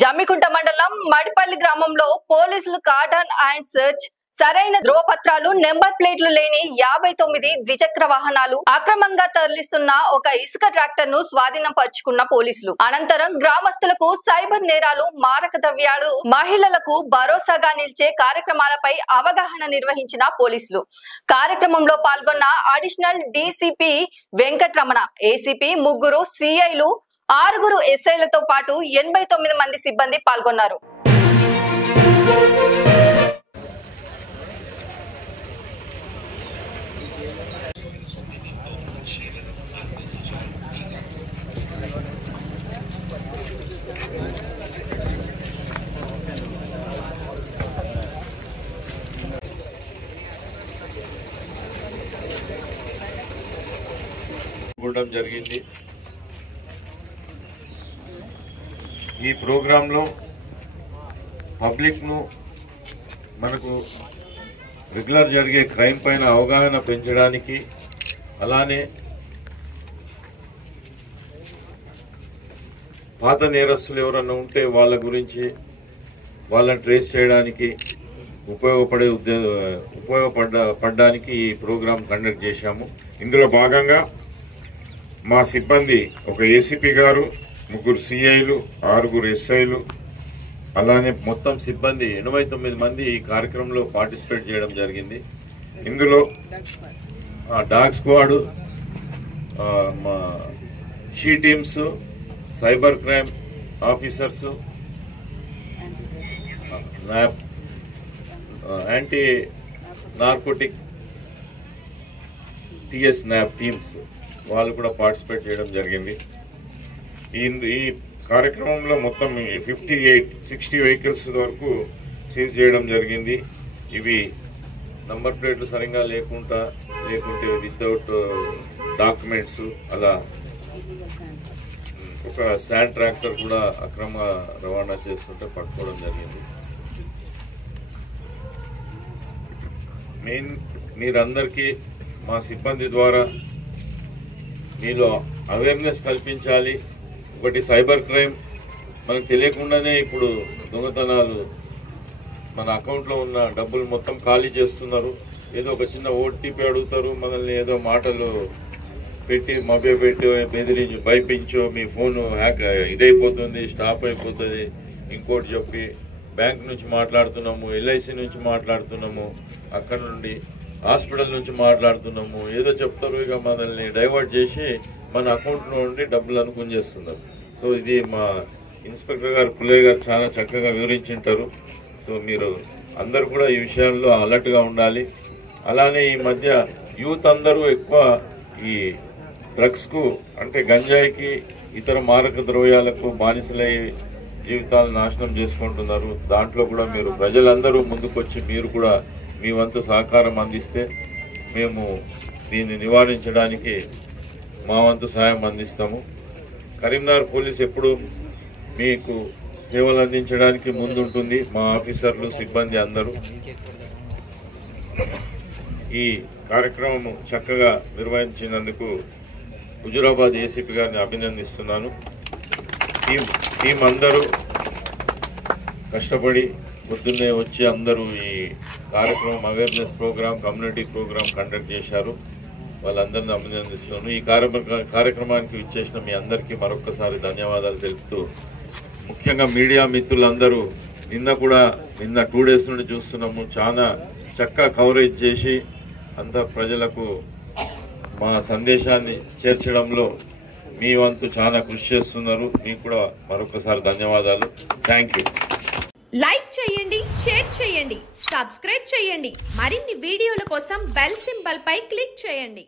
జమ్మికుంట మండలం మడిపల్లి గ్రామంలో పోలీసులు కార్డన్ అండ్ సర్చ్ సరైన ధ్రువపత్రాలు నెంబర్ ప్లేట్లు లేని 59 ద్విచక్ర వాహనాలు అక్రమంగా తరలిస్తున్న ఒక ఇసుక ట్రాక్టర్ ను స్వాధీనం పరుచుకున్న పోలీసులు అనంతరం గ్రామస్తులకు సైబర్ నేరాలు మారక ద్రవ్యాలు మహిళలకు భరోసాగా నిలిచే కార్యక్రమాలపై అవగాహన నిర్వహించిన పోలీసులు కార్యక్రమంలో పాల్గొన్న అడిషనల్ డీసీపీ వెంకటరమణ ఏసీపీ ముగ్గురు సిఐలు 6 ఎస్ఐలతో పాటు 89 మంది సిబ్బంది పాల్గొన్నారు. జరిగింది. ఈ ప్రోగ్రాంలో పబ్లిక్ను మనకు రెగ్యులర్ జరిగే క్రైమ్ పైన అవగాహన పెంచడానికి, అలానే పాత నేరస్తులు ఎవరన్నా ఉంటే వాళ్ళ గురించి వాళ్ళని ట్రేస్ చేయడానికి ఉపయోగపడడానికి ఈ ప్రోగ్రాం కండక్ట్ చేశాము. ఇందులో భాగంగా మా సిబ్బంది ఒక ఏసీపీ గారు, 3 సిఐలు, 6 ఎస్ఐలు, అలానే మొత్తం సిబ్బంది 89 మంది ఈ కార్యక్రమంలో పార్టిసిపేట్ చేయడం జరిగింది. ఇందులో డాగ్ స్క్వాడ్, మా she teams, cyber crime officers, anti narcotic TS nap teams వాళ్ళు కూడా పార్టిసిపేట్ చేయడం జరిగింది. ఈ కార్యక్రమంలో మొత్తం 60 వెహికల్స్ వరకు సీజ్ చేయడం జరిగింది. ఇవి నంబర్ ప్లేట్లు సరిగ్గా లేకుంటే వితౌట్ డాక్యుమెంట్స్, అలా ఒక శాండ్ ట్రాక్టర్ కూడా అక్రమ రవాణా చేస్తుంటే పట్టుకోవడం జరిగింది. మీరందరికీ మా సిబ్బంది ద్వారా మీలో అవేర్నెస్ కల్పించాలి. ఒకటి సైబర్ క్రైమ్, మనకు తెలియకుండానే ఇప్పుడు దొంగతనాలు, మన అకౌంట్లో ఉన్న డబ్బులు మొత్తం ఖాళీ చేస్తున్నారు. ఏదో ఒక చిన్న ఓటీపీ అడుగుతారు, మనల్ని ఏదో మాటలు పెట్టి మభ్యపెట్టి బెదిరించి భయపించో మీ ఫోన్ హ్యాక్ ఇదైపోతుంది, స్టాప్ అయిపోతుంది, ఇంకోటి చెప్పి బ్యాంక్ నుంచి మాట్లాడుతున్నాము, ఎల్ఐసి నుంచి మాట్లాడుతున్నాము, అక్కడ నుండి హాస్పిటల్ నుంచి మాట్లాడుతున్నాము, ఏదో చెప్తారు. ఇక మనల్ని డైవర్ట్ చేసి మన అకౌంట్ నుండి డబ్బులను గుంజేస్తున్నారు. సో ఇది మా ఇన్స్పెక్టర్ గారు పుల్లయ్య గారు చాలా చక్కగా వివరించింటారు. సో మీరు అందరూ కూడా ఈ విషయాల్లో అలర్ట్గా ఉండాలి. అలానే ఈ మధ్య యూత్ అందరూ ఎక్కువ ఈ డ్రగ్స్కు, అంటే గంజాయికి, ఇతర మారక ద్రవ్యాలకు బానిసలై జీవితాలు నాశనం చేసుకుంటున్నారు. దాంట్లో కూడా మీరు ప్రజలందరూ ముందుకొచ్చి మీరు కూడా మీ వంతు సహకారం అందిస్తే మేము దీన్ని నివారించడానికి మా వంతు సహాయం అందిస్తాము. కరీంనగర్ పోలీస్ ఎప్పుడు మీకు సేవలు అందించడానికి ముందుంటుంది. మా ఆఫీసర్లు, సిబ్బంది అందరూ ఈ కార్యక్రమం చక్కగా నిర్వహించినందుకు హుజూరాబాద్ ఏసీపీ గారిని అభినందిస్తున్నాను. టీం అందరూ కష్టపడి పొద్దున్నే వచ్చి అందరూ ఈ కార్యక్రమం, awareness program, community program conduct చేశారు. వాళ్ళందరినీ అభినందిస్తున్నాను. ఈ కార్యక్రమానికి విచ్చేసిన మీ అందరికీ మరొక్కసారి ధన్యవాదాలు తెలుపుతూ, ముఖ్యంగా మీడియా మిత్రులందరూ నిన్న 2 డేస్ నుండి చూస్తున్నాము, చాలా చక్కగా కవరేజ్ చేసి అంత ప్రజలకు మా సందేశాన్ని చేర్చడంలో మీ వంతు చాలా కృషి చేస్తున్నారు. మీకు కూడా మరొకసారి ధన్యవాదాలు. Thank you. లైక్ చేయండి, షేర్ చేయండి, సబ్స్క్రైబ్ చేయండి. మరిన్ని వీడియోల కోసం బెల్ సింబల్ పై క్లిక్ చేయండి.